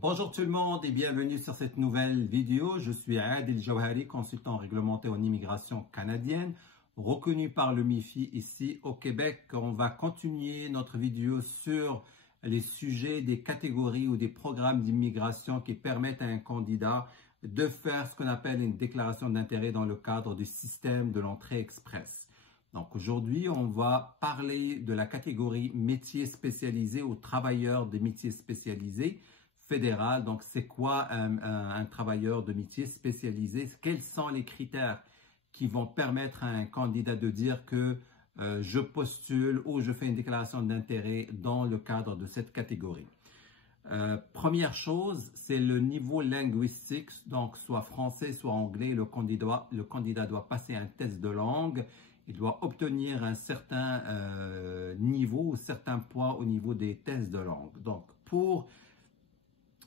Bonjour tout le monde et bienvenue sur cette nouvelle vidéo. Je suis Adil Jawhari, consultant réglementé en immigration canadienne, reconnu par le MIFI ici au Québec. On va continuer notre vidéo sur les sujets des catégories ou des programmes d'immigration qui permettent à un candidat de faire ce qu'on appelle une déclaration d'intérêt dans le cadre du système de l'entrée express. Donc aujourd'hui, on va parler de la catégorie métiers spécialisés ou travailleurs des métiers spécialisés fédéral. Donc, c'est quoi un travailleur de métier spécialisé? Quels sont les critères qui vont permettre à un candidat de dire que je postule ou je fais une déclaration d'intérêt dans le cadre de cette catégorie? Première chose, c'est le niveau linguistique, donc soit français, soit anglais. Le candidat doit passer un test de langue. Il doit obtenir un certain niveau, un certain poids au niveau des tests de langue. Donc, pour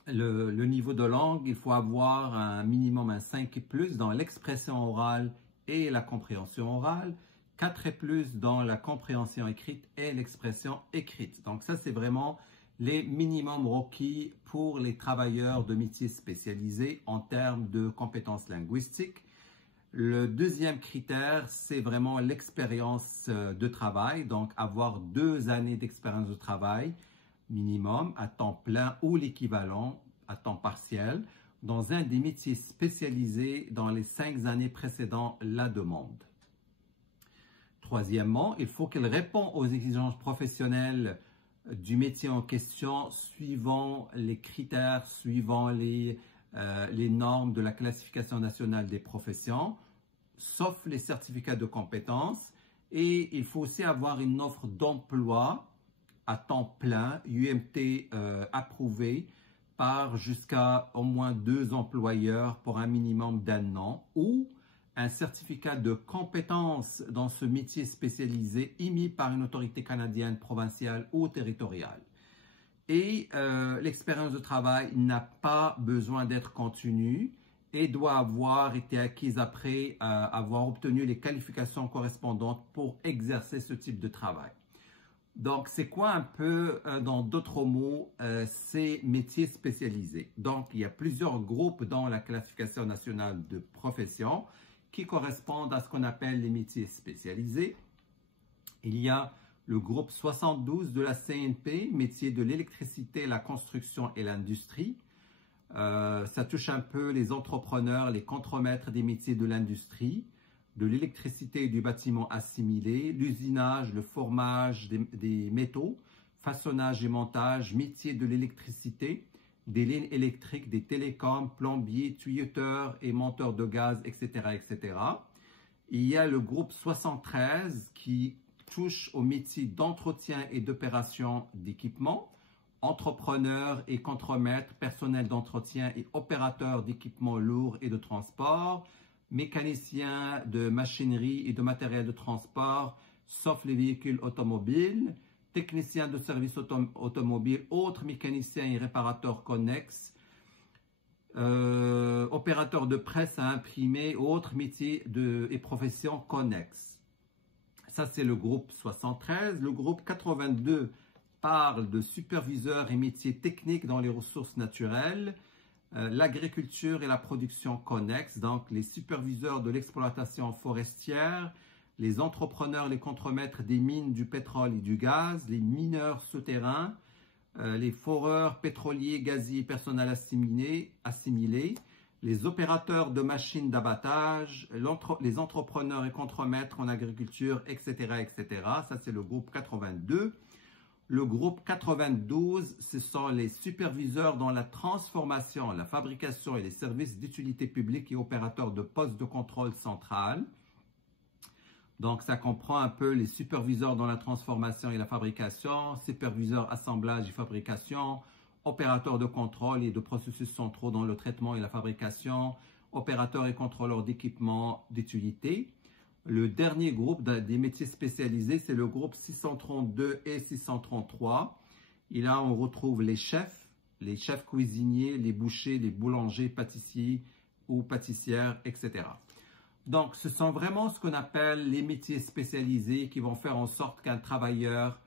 le niveau de langue, il faut avoir un minimum un 5 et plus dans l'expression orale et la compréhension orale, 4 et plus dans la compréhension écrite et l'expression écrite. Donc ça, c'est vraiment les minimums requis pour les travailleurs de métiers spécialisés en termes de compétences linguistiques. Le deuxième critère, c'est vraiment l'expérience de travail, donc avoir 2 années d'expérience de travail minimum à temps plein ou l'équivalent à temps partiel dans un des métiers spécialisés dans les 5 années précédant la demande. Troisièmement, il faut qu'elle réponde aux exigences professionnelles du métier en question suivant les critères, suivant les normes de la classification nationale des professions, sauf les certificats de compétences. Et il faut aussi avoir une offre d'emploi à temps plein, UMT approuvé par jusqu'à au moins 2 employeurs pour un minimum d'1 an ou un certificat de compétence dans ce métier spécialisé émis par une autorité canadienne, provinciale ou territoriale. Et l'expérience de travail n'a pas besoin d'être continue et doit avoir été acquise après avoir obtenu les qualifications correspondantes pour exercer ce type de travail. Donc, c'est quoi un peu, dans d'autres mots, ces métiers spécialisés? Donc, il y a plusieurs groupes dans la classification nationale de professions qui correspondent à ce qu'on appelle les métiers spécialisés. Il y a le groupe 72 de la CNP, métiers de l'électricité, la construction et l'industrie. Ça touche un peu les entrepreneurs, les contremaîtres des métiers de l'industrie, de l'électricité et du bâtiment assimilé, l'usinage, le formage des métaux, façonnage et montage, métier de l'électricité, des lignes électriques, des télécoms, plombiers, tuyauteurs et monteurs de gaz, etc., etc. Il y a le groupe 73 qui touche aux métiers d'entretien et d'opération d'équipement, entrepreneurs et contremaîtres, personnel d'entretien et opérateurs d'équipements lourds et de transport, mécaniciens de machinerie et de matériel de transport, sauf les véhicules automobiles, techniciens de services automobiles, autres mécaniciens et réparateurs connexes, opérateurs de presse à imprimer, autres métiers et professions connexes. Ça, c'est le groupe 73. Le groupe 82 parle de superviseurs et métiers techniques dans les ressources naturelles, l'agriculture et la production connexes, donc les superviseurs de l'exploitation forestière, les entrepreneurs, les contremaîtres des mines du pétrole et du gaz, les mineurs souterrains, les foreurs pétroliers, gaziers, personnel assimilé, les opérateurs de machines d'abattage, les entrepreneurs et contremaîtres en agriculture, etc., etc. Ça, c'est le groupe 82. Le groupe 92, ce sont les superviseurs dans la transformation, la fabrication et les services d'utilité publique et opérateurs de postes de contrôle central. Donc, ça comprend un peu les superviseurs dans la transformation et la fabrication, superviseurs assemblage et fabrication, opérateurs de contrôle et de processus centraux dans le traitement et la fabrication, opérateurs et contrôleurs d'équipements d'utilité. Le dernier groupe des métiers spécialisés, c'est le groupe 632 et 633. Et là, on retrouve les chefs cuisiniers, les bouchers, les boulangers, pâtissiers ou pâtissières, etc. Donc, ce sont vraiment ce qu'on appelle les métiers spécialisés qui vont faire en sorte qu'un travailleur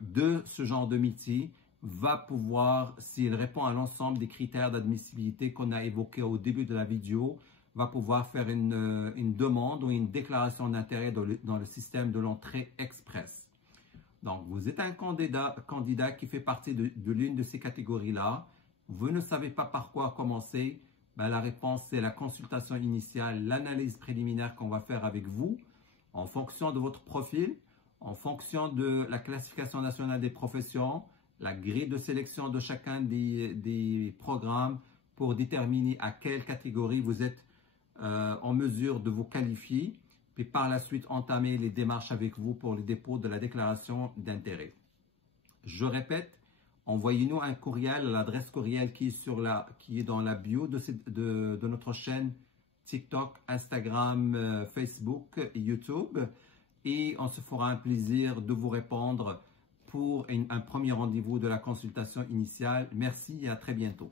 de ce genre de métier va pouvoir, s'il répond à l'ensemble des critères d'admissibilité qu'on a évoqués au début de la vidéo, va pouvoir faire une demande ou une déclaration d'intérêt dans le système de l'entrée express. Donc, vous êtes un candidat qui fait partie de l'une de ces catégories-là. Vous ne savez pas par quoi commencer. Ben, la réponse, c'est la consultation initiale, l'analyse préliminaire qu'on va faire avec vous en fonction de votre profil, en fonction de la classification nationale des professions, la grille de sélection de chacun des programmes pour déterminer à quelle catégorie vous êtes en mesure de vous qualifier, puis par la suite entamer les démarches avec vous pour le dépôt de la déclaration d'intérêt. Je répète, envoyez-nous un courriel à l'adresse courriel qui est dans la bio de notre chaîne TikTok, Instagram, Facebook et YouTube. Et on se fera un plaisir de vous répondre pour un premier rendez-vous de la consultation initiale. Merci et à très bientôt.